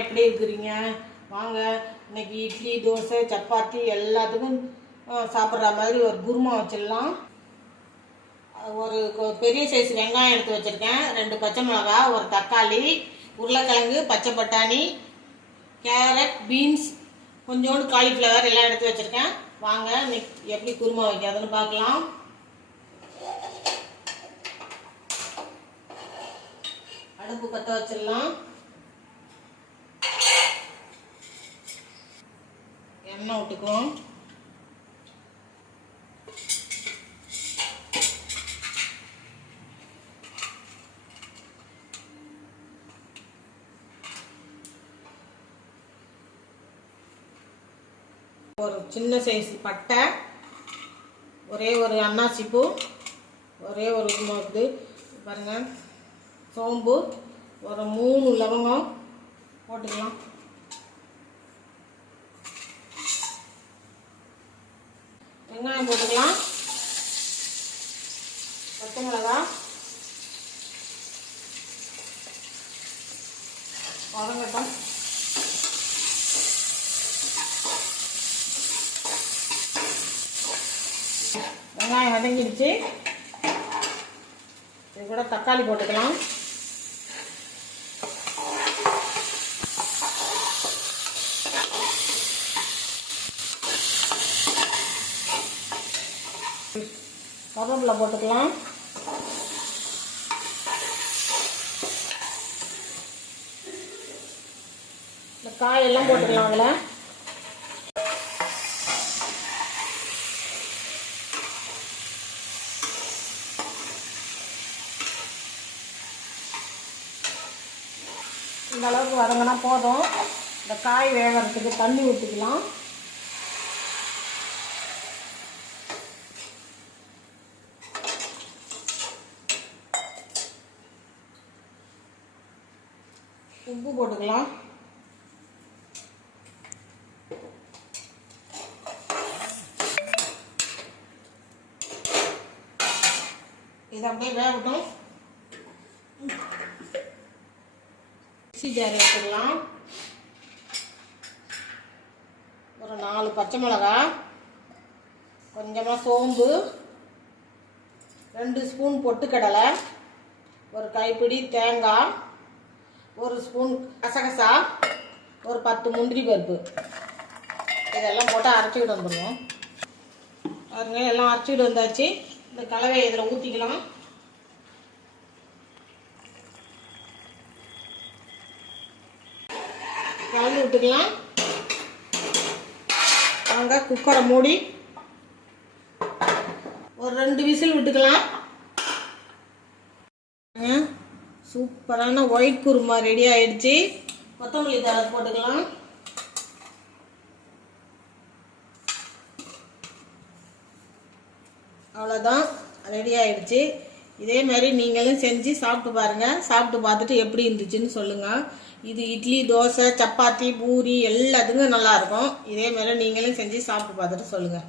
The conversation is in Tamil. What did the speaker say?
எப்படி இருக்கிறீங்க? வாங்க இன்னைக்கு இட்லி தோசை சப்பாத்தி எல்லாத்துக்கும் சாப்பிட்ற மாதிரி ஒரு குருமா வச்சிடலாம். ஒரு பெரிய சைஸ் வெங்காயம் எடுத்து வச்சுருக்கேன், 2 பச்சை மிளகா, ஒரு தக்காளி, உருளைக்கிழங்கு, பச்சை பட்டாணி, கேரட், பீன்ஸ், கொஞ்சோண்டு காலிஃப்ளவர் எல்லாம் எடுத்து வச்சுருக்கேன். வாங்க இன்னைக்கு எப்படி குருமா வைக்காதுன்னு பார்க்கலாம். அடுப்பு பற்ற வச்சிடலாம். எண்ணெய் விட்டுக்குவோம். ஒரு சின்ன சைஸ் பட்டை, ஒரே ஒரு அன்னாசி பூ, ஒரே ஒரு இது பாருங்க, சோம்பு, ஒரு 3 லவங்கம் போட்டுக்கலாம். வெங்காயம் போட்டுக்கலாம். பச்சை மிளகா வதங்கட்டும். வெங்காயம் வதங்கிடுச்சு. இது கூட தக்காளி போட்டுக்கலாம். கருவேப்பிலை போட்டுக்கலாம். இந்த காயெல்லாம் போட்டுக்கலாம். அதில் இந்த அளவுக்கு வதங்கினா போதும். இந்த காய் வேகிறதுக்கு தண்ணி ஊற்றிக்கலாம். உப்பு போட்டுக்கலாம். இது அப்படியே வேகட்டும். மிக்ஸி ஜார் எடுத்துக்கலாம். ஒரு 4 பச்சை மிளகா, கொஞ்சமாக சோம்பு, 2 ஸ்பூன் பொட்டுக்கடலை, ஒரு கைப்பிடி தேங்காய், 1 ஸ்பூன் கசகசா, ஒரு 10 முந்திரி பருப்பு, இதெல்லாம் போட்டு அரைச்சிக்கிட்டு வந்துடுவோம். பாருங்க, எல்லாம் அரைச்சிக்கிட்டு வந்தாச்சு. இந்த கலவையை இதில் ஊற்றிக்கலாம். கலந்து விட்டுக்கலாம். வாங்க குக்கரை மூடி ஒரு 2 விசில் விட்டுக்கலாம். சூப்பரான ஒயிட் குருமா ரெடி ஆயிடுச்சு. கொத்தமல்லி தழை போட்டுக்கலாம். அவ்வளோதான், ரெடி ஆயிடுச்சு. இதே மாதிரி நீங்களும் செஞ்சு சாப்பிட்டு பாருங்கள். சாப்பிட்டு பார்த்துட்டு எப்படி இருந்துச்சுன்னு சொல்லுங்கள். இது இட்லி தோசை சப்பாத்தி பூரி எல்லாத்துக்கும் நல்லாயிருக்கும். இதே மாதிரி நீங்களும் செஞ்சு சாப்பிட்டு பார்த்துட்டு சொல்லுங்கள்.